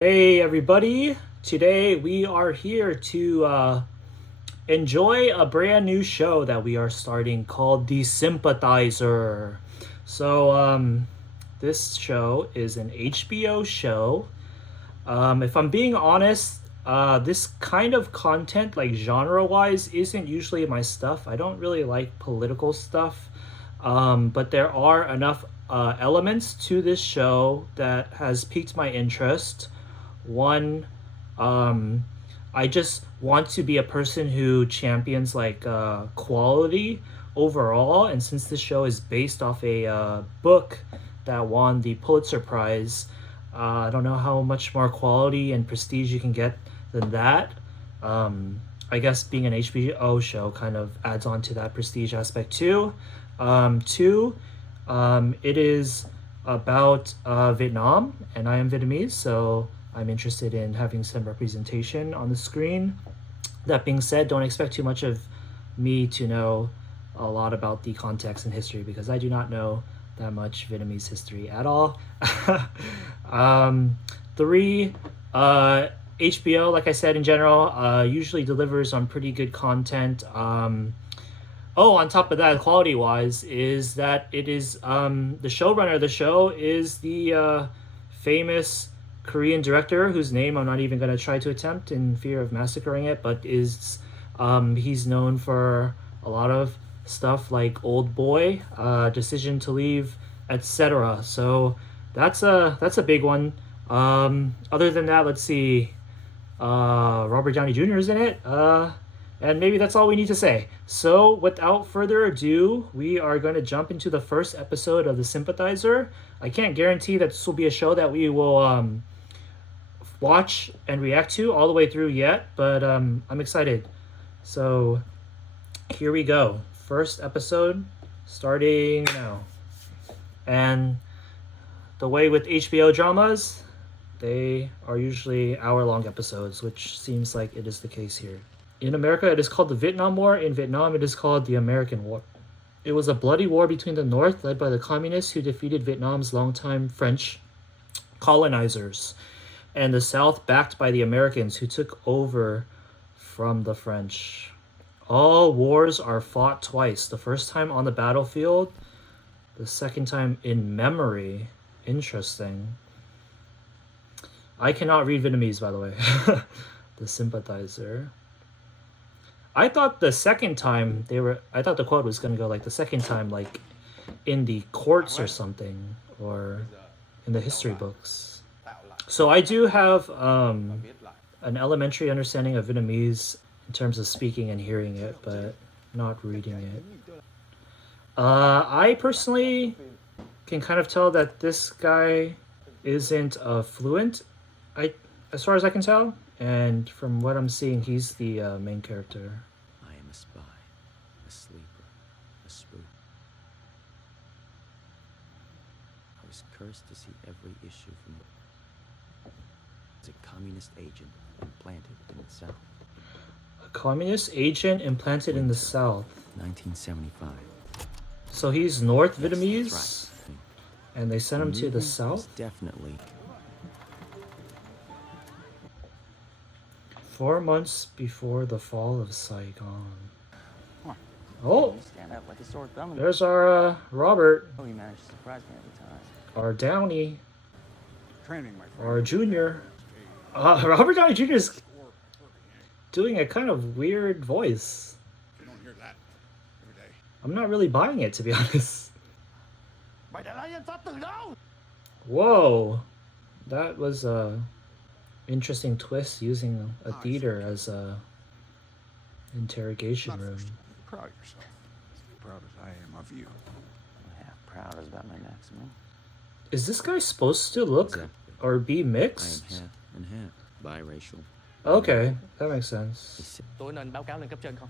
Hey everybody, today we are here to enjoy a brand new show that we are starting called The Sympathizer. This show is an HBO show. If I'm being honest, this kind of content, like genre-wise, isn't usually my stuff. I don't really like political stuff, but there are enough elements to this show that has piqued my interest. One, I just want to be a person who champions quality overall, and since this show is based off a book that won the Pulitzer Prize, I don't know how much more quality and prestige you can get than that. I guess being an HBO show kind of adds on to that prestige aspect too. Two, it is about Vietnam, and I am Vietnamese, so I'm interested in having some representation on the screen. That being said, don't expect too much of me to know a lot about the context and history because I do not know that much Vietnamese history at all. Three, HBO, like I said, in general, usually delivers on pretty good content. On top of that, quality wise, is that it is the showrunner of the show is the famous Korean director whose name I'm not even going to try to attempt in fear of massacring it, but is he's known for a lot of stuff like Old Boy, Decision to Leave, etc. So that's a big one. Other than that, let's see. Robert Downey Jr. is in it. And maybe that's all we need to say. So, without further ado, we are going to jump into the first episode of The Sympathizer. I can't guarantee that this will be a show that we will watch and react to all the way through yet, but I'm excited. So, here we go. First episode starting now. And the way with HBO dramas, they are usually hour-long episodes, which seems like it is the case here. In America, it is called the Vietnam War. In Vietnam, it is called the American War. It was a bloody war between the North, led by the communists who defeated Vietnam's longtime French colonizers, and the South, backed by the Americans who took over from the French. All wars are fought twice. The first time on the battlefield, the second time in memory. Interesting. I cannot read Vietnamese, by the way. The Sympathizer. I thought the second time I thought the quote was going to go like the second time, like in the courts or something, or in the history books. So I do have an elementary understanding of Vietnamese in terms of speaking and hearing it, but not reading it. I personally can kind of tell that this guy isn't fluent, as far as I can tell. And from what I'm seeing, he's the main character. I am a spy, a sleeper, a spook. I was cursed to see every issue from as a communist agent implanted in the South. A communist agent implanted in the South. 1975. So he's North Yes, Vietnamese, that's right. and they sent him to the Movement South? is definitely 4 months before the fall of Saigon. Oh, Stand up like a sore thumb. there's our Robert, Oh, he managed to surprise me every time. our Downey, Training, my friend. our Junior. Robert Downey Jr. is doing a kind of weird voice. You don't hear that every day. I'm not really buying it, to be honest. Mày đã lấy danh sách từ đâu? Whoa, that was a interesting twist using a theater as a interrogation room. Be proud of yourself. As proud as I am of you. Yeah, proud is about my maximum. Is this guy supposed to look Exactly. or be I am mixed? half and half biracial. Okay, that makes sense. Tôi nên báo cáo lên cấp trên không?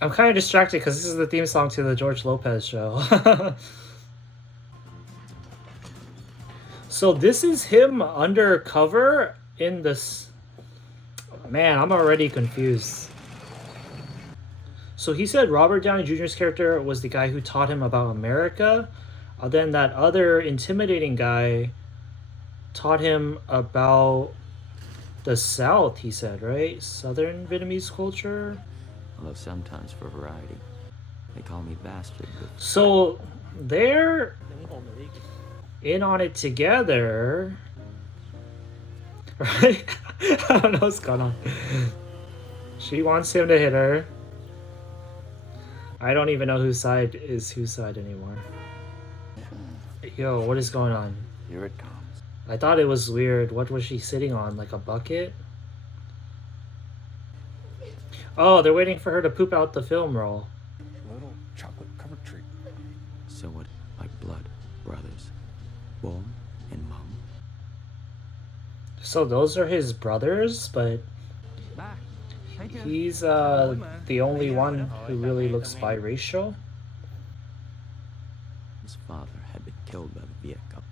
I'm kind of distracted because this is the theme song to the George Lopez show. So this is him undercover in this. Man, I'm already confused. So he said Robert Downey Jr.'s character was the guy who taught him about America. Then that other intimidating guy taught him about the South, he said, right? Southern Vietnamese culture. Although sometimes for variety, they call me bastard, but So they're in on it together, right? I don't know what's going on. She wants him to hit her. I don't even know whose side is whose side anymore. Yo, what is going on? Here it comes. I thought it was weird. What was she sitting on? Like a bucket? Oh, they're waiting for her to poop out the film roll. Little chocolate covered treat. so what? Like blood, brothers, Bom and Mom. So those are his brothers, but he's the only one who really looks biracial. His father had been killed by the Viet Cong,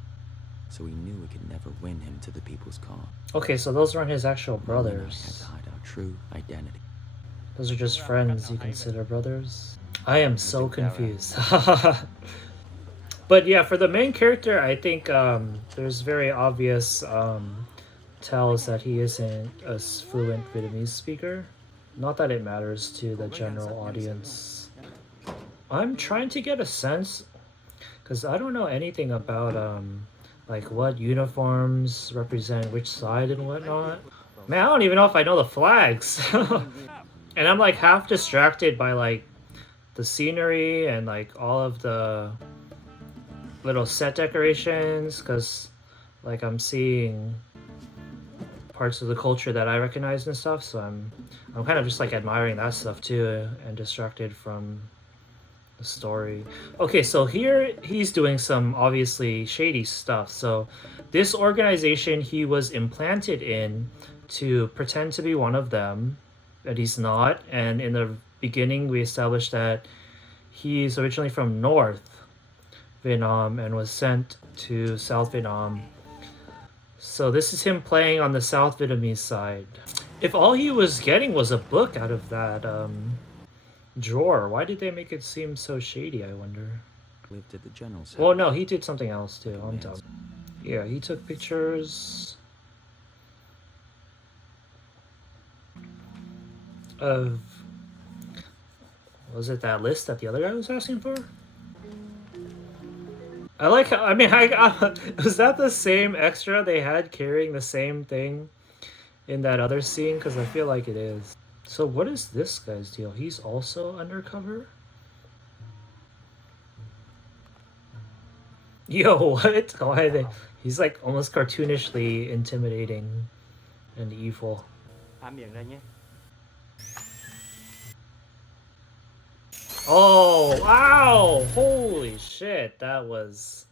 so he knew he could never win him to the people's cause. Okay, so those aren't his actual Mom and I had brothers. to hide our true identity. Those are just friends you consider brothers. I am so confused. But yeah, for the main character, I think there's very obvious tells that he isn't a fluent Vietnamese speaker. Not that it matters to the general audience. I'm trying to get a sense, because I don't know anything about like what uniforms represent which side and whatnot. Man, I don't even know if I know the flags. And I'm like half distracted by like the scenery and like all of the little set decorations, because like I'm seeing parts of the culture that I recognize and stuff, so I'm kind of just like admiring that stuff too and distracted from the story. Okay, so here he's doing some obviously shady stuff. So this organization he was implanted in to pretend to be one of them, but he's not. And in the beginning we established that he's originally from North Vietnam and was sent to South Vietnam. So this is him playing on the South Vietnamese side. If all he was getting was a book out of that drawer, why did they make it seem so shady, I wonder? Lived at the general's house. Well, no, he did something else too. I'm dumb. Yeah, he took pictures of... Was it that list that the other guy was asking for? I like how, I mean, was that the same extra they had carrying the same thing in that other scene? Because I feel like it is. So what is this guy's deal? He's also undercover? Yo, what? Why are they... He's like almost cartoonishly intimidating and evil. Oh, wow! Holy shit, that was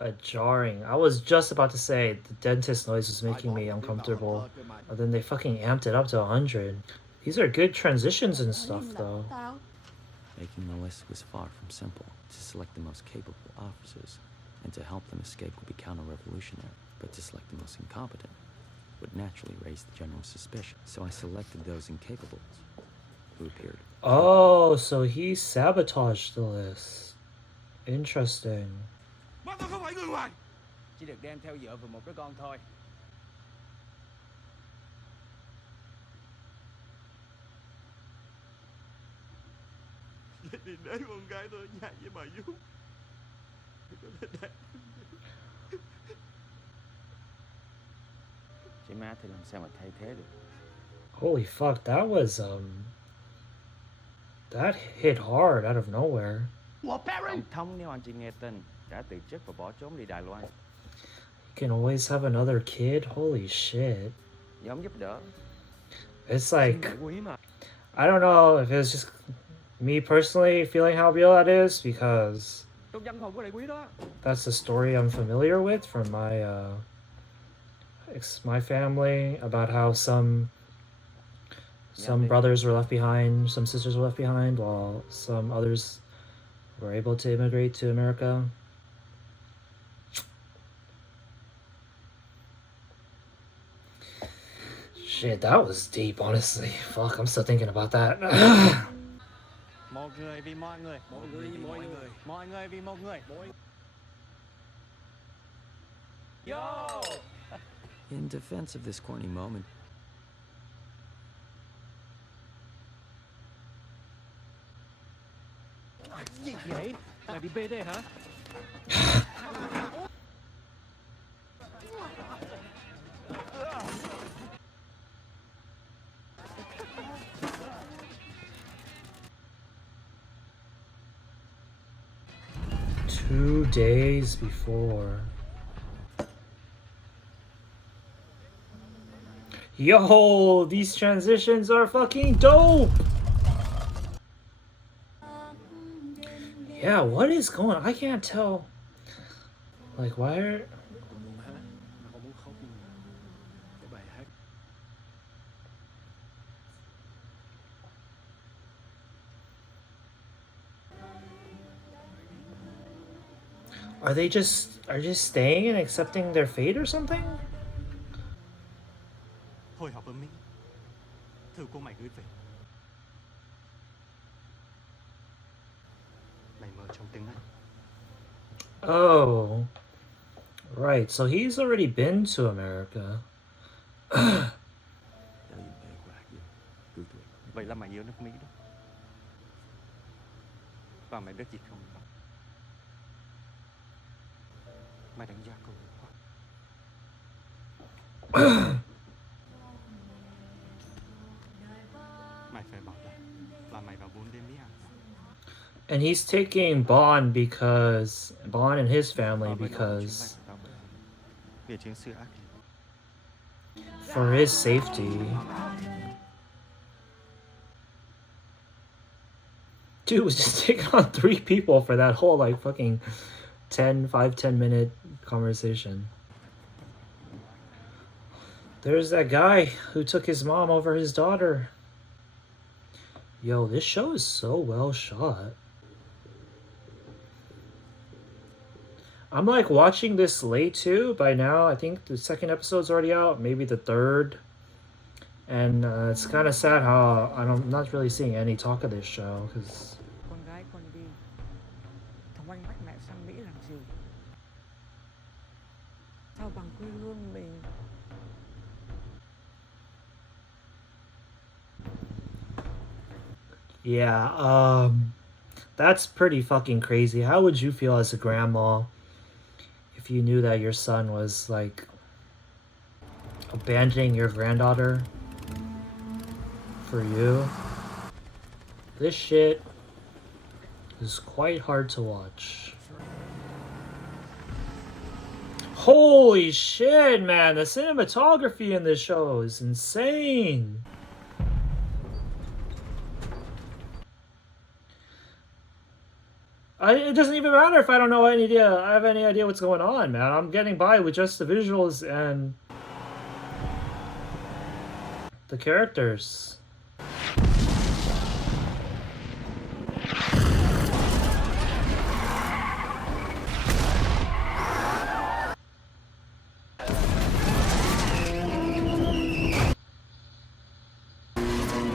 a jarring. I was just about to say the dentist noise was making me uncomfortable, but then they fucking amped it up to 100. These are good transitions and stuff, though. Making the list was far from simple. To select the most capable officers and to help them escape would be counter-revolutionary, but to select the most incompetent would naturally raise the general suspicion. So I selected those incapables who appeared. Oh, so he sabotaged the list. Interesting. Má tôi không phải người ngoài. Chỉ được đem theo vợ và một đứa con thôi. Để con gái tôi ở nhà với bà vú. Chị má thì làm sao mà thay thế được? Holy fuck, that was that hit hard out of nowhere. Tổng thống nếu anh chị nghe tin đã từ chức và bỏ trốn đi Đài Loan. You can always have another kid? Holy shit. Nhóm giúp đỡ. It's like, Quý mà. I don't know if it's just me personally feeling how real that is, because Trong văn phòng của đại quý đó. that's the story I'm familiar with from my my family, about how some brothers were left behind, some sisters were left behind, while some others were able to immigrate to America. Shit, that was deep, honestly. Fuck, I'm still thinking about that. Một người vì mọi người. Mọi người vì mọi người. Mọi người vì một người. In defense of this corny moment, Gì vậy? Lại bị BD hả? Two days before. Yo, these transitions are fucking dope! Yeah, what is going on? I can't tell. Like, why are... Buồn hả? Mà con muốn khóc nhưng mà cái bài hát Are they just staying and accepting their fate or something? Hồi hộp ở Mỹ. Thư cô mày gửi về. Mày mơ trong tiếng Anh. Oh. Right, so he's already been to America. Vậy là mày yêu nước Mỹ đó. Và mày biết gì không? Mày đánh giá cô quá. Mày phải bảo là mày vào 4 đêm Mỹ à? And he's taking Bond and his family because Về chiến sự ác liệt. for his safety. Dude was just taking on 3 people for that whole like fucking 5-10 minute conversation. There's that guy who took his mom over his daughter. Yo, this show is so well shot. I'm like watching this late too. By now, I think the 2nd episode's already out, maybe the 3rd. And it's kind of sad how I'm not really seeing any talk of this show because Con gái con đi. Thằng anh bắt mẹ sang Mỹ làm gì? Sao bằng quê hương mình? yeah, that's pretty fucking crazy. How would you feel as a grandma if you knew that your son was like abandoning your granddaughter for you? This shit is quite hard to watch. Holy shit, man, the cinematography in this show is insane. It doesn't even matter if I don't know any idea. I have any idea what's going on, man. I'm getting by with just the visuals and the characters.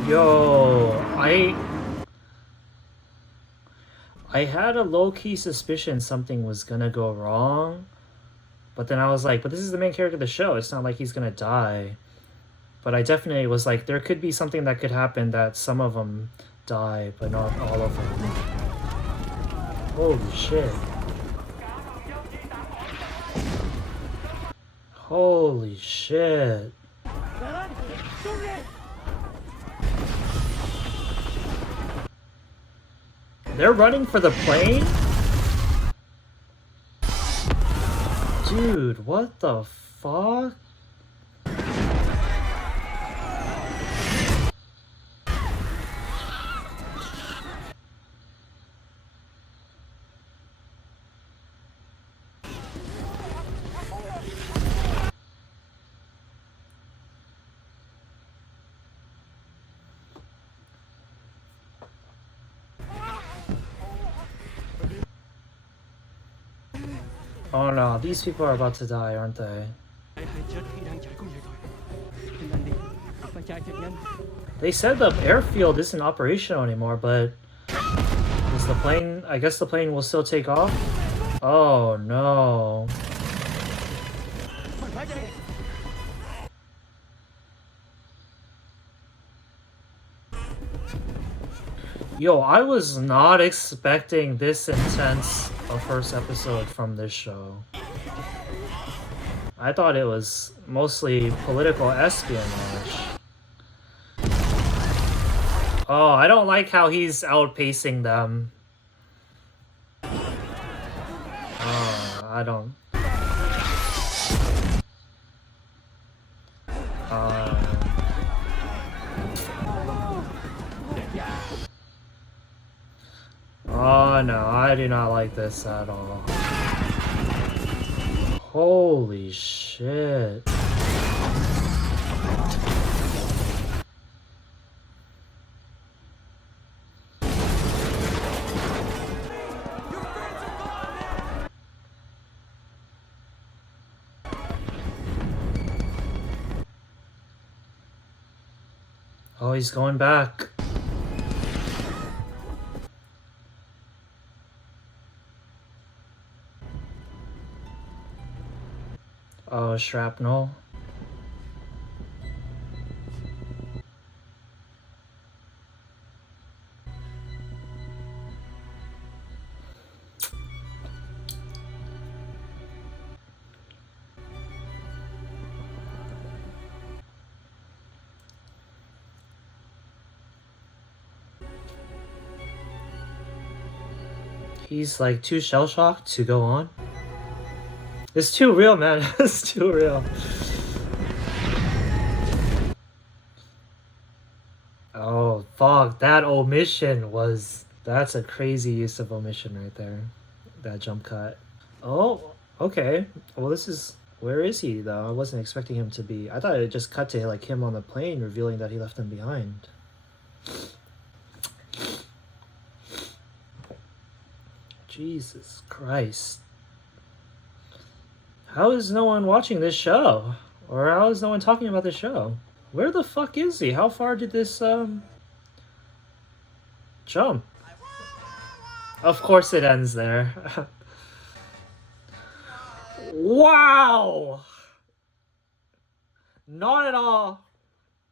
Yo, I had a low-key suspicion something was gonna go wrong, but then I was like, but this is the main character of the show. It's not like he's gonna die. But I definitely was like, there could be something that could happen that some of them die, but not all of them. Holy shit. Holy shit. They're running for the plane? Dude, what the fuck? Oh no, these people are about to die, aren't they? They said the airfield isn't operational anymore, but is the plane... I guess the plane will still take off? Oh no. vậy? Yo, I was not expecting this intense a first episode from this show. I thought it was mostly political espionage. Oh, I don't like how he's outpacing them. Oh, I don't. Oh no, I do not like this at all. Holy shit. Oh, he's going back. Oh, shrapnel. He's like too shell-shocked to go on. It's too real, man. It's too real. Oh, fuck. That omission was... That's a crazy use of omission right there. That jump cut. Oh, okay. Well, this is... Where is he, though? I wasn't expecting him to be... I thought it just cut to like him on the plane, revealing that he left him behind. Jesus Christ. How is no one watching this show? Or how is no one talking about this show? Where the fuck is he? How far did this, jump? Of course it ends there. Wow! Not at all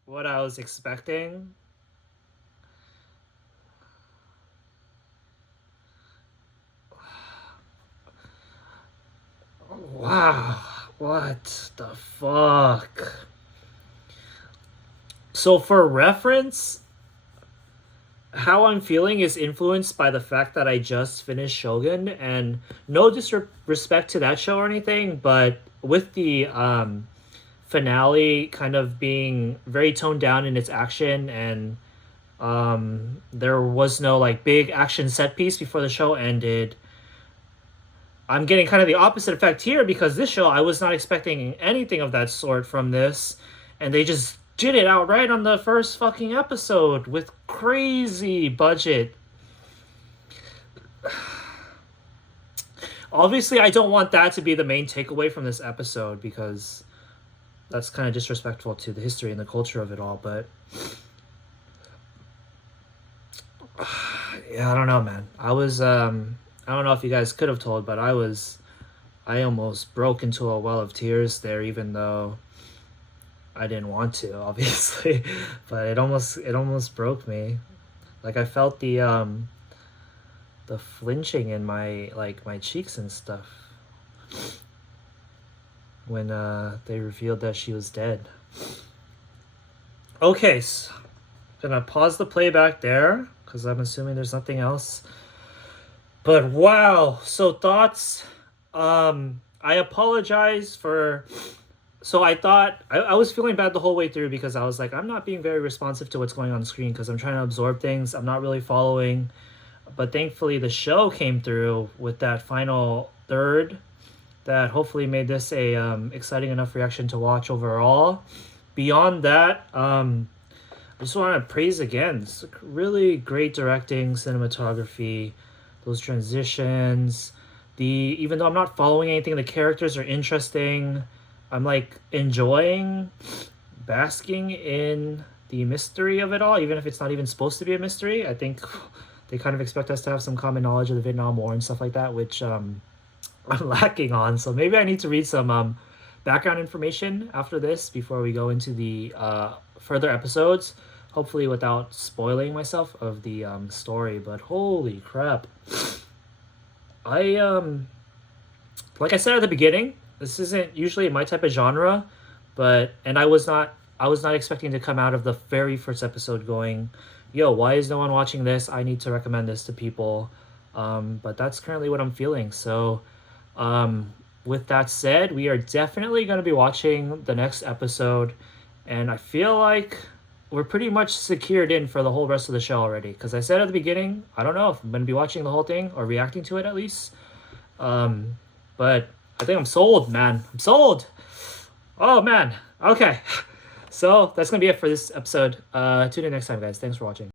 what I was expecting. Wow, what the fuck? So for reference, how I'm feeling is influenced by the fact that I just finished Shogun, and no disrespect to that show or anything, but with the finale kind of being very toned down in its action, and there was no like big action set piece before the show ended, I'm getting kind of the opposite effect here, because this show, I was not expecting anything of that sort from this, and they just did it outright on the first fucking episode with crazy budget. Obviously, I don't want that to be the main takeaway from this episode, because that's kind of disrespectful to the history and the culture of it all, but yeah, I don't know, man. I was I don't know if you guys could have told, but I almost broke into a well of tears there, even though I didn't want to, obviously. But it almost broke me. Like, I felt the flinching in my cheeks and stuff when they revealed that she was dead. Okay, so gonna pause the playback there, because I'm assuming there's nothing else. But wow, so thoughts. I apologize for... So I thought... I was feeling bad the whole way through, because I was like, I'm not being very responsive to what's going on screen, because I'm trying to absorb things. I'm not really following. But thankfully the show came through with that final third that hopefully made this a exciting enough reaction to watch overall. Beyond that, I just want to praise again. It's really great directing, cinematography, those transitions. Even though I'm not following anything, the characters are interesting. I'm like enjoying basking in the mystery of it all, even if it's not even supposed to be a mystery. I think they kind of expect us to have some common knowledge of the Vietnam War and stuff like that, which I'm lacking on. So maybe I need to read some background information after this before we go into the further episodes. Hopefully without spoiling myself of the story, but holy crap. I like I said at the beginning, this isn't usually my type of genre, but I was not expecting to come out of the very first episode going, yo, why is no one watching this? I need to recommend this to people. But that's currently what I'm feeling. So with that said, we are definitely going to be watching the next episode, and I feel like we're pretty much secured in for the whole rest of the show already. Because I said at the beginning, I don't know if I'm going to be watching the whole thing or reacting to it at least. But I think I'm sold, man. I'm sold. Oh, man. Okay. So that's going to be it for this episode. Tune in next time, guys. Thanks for watching.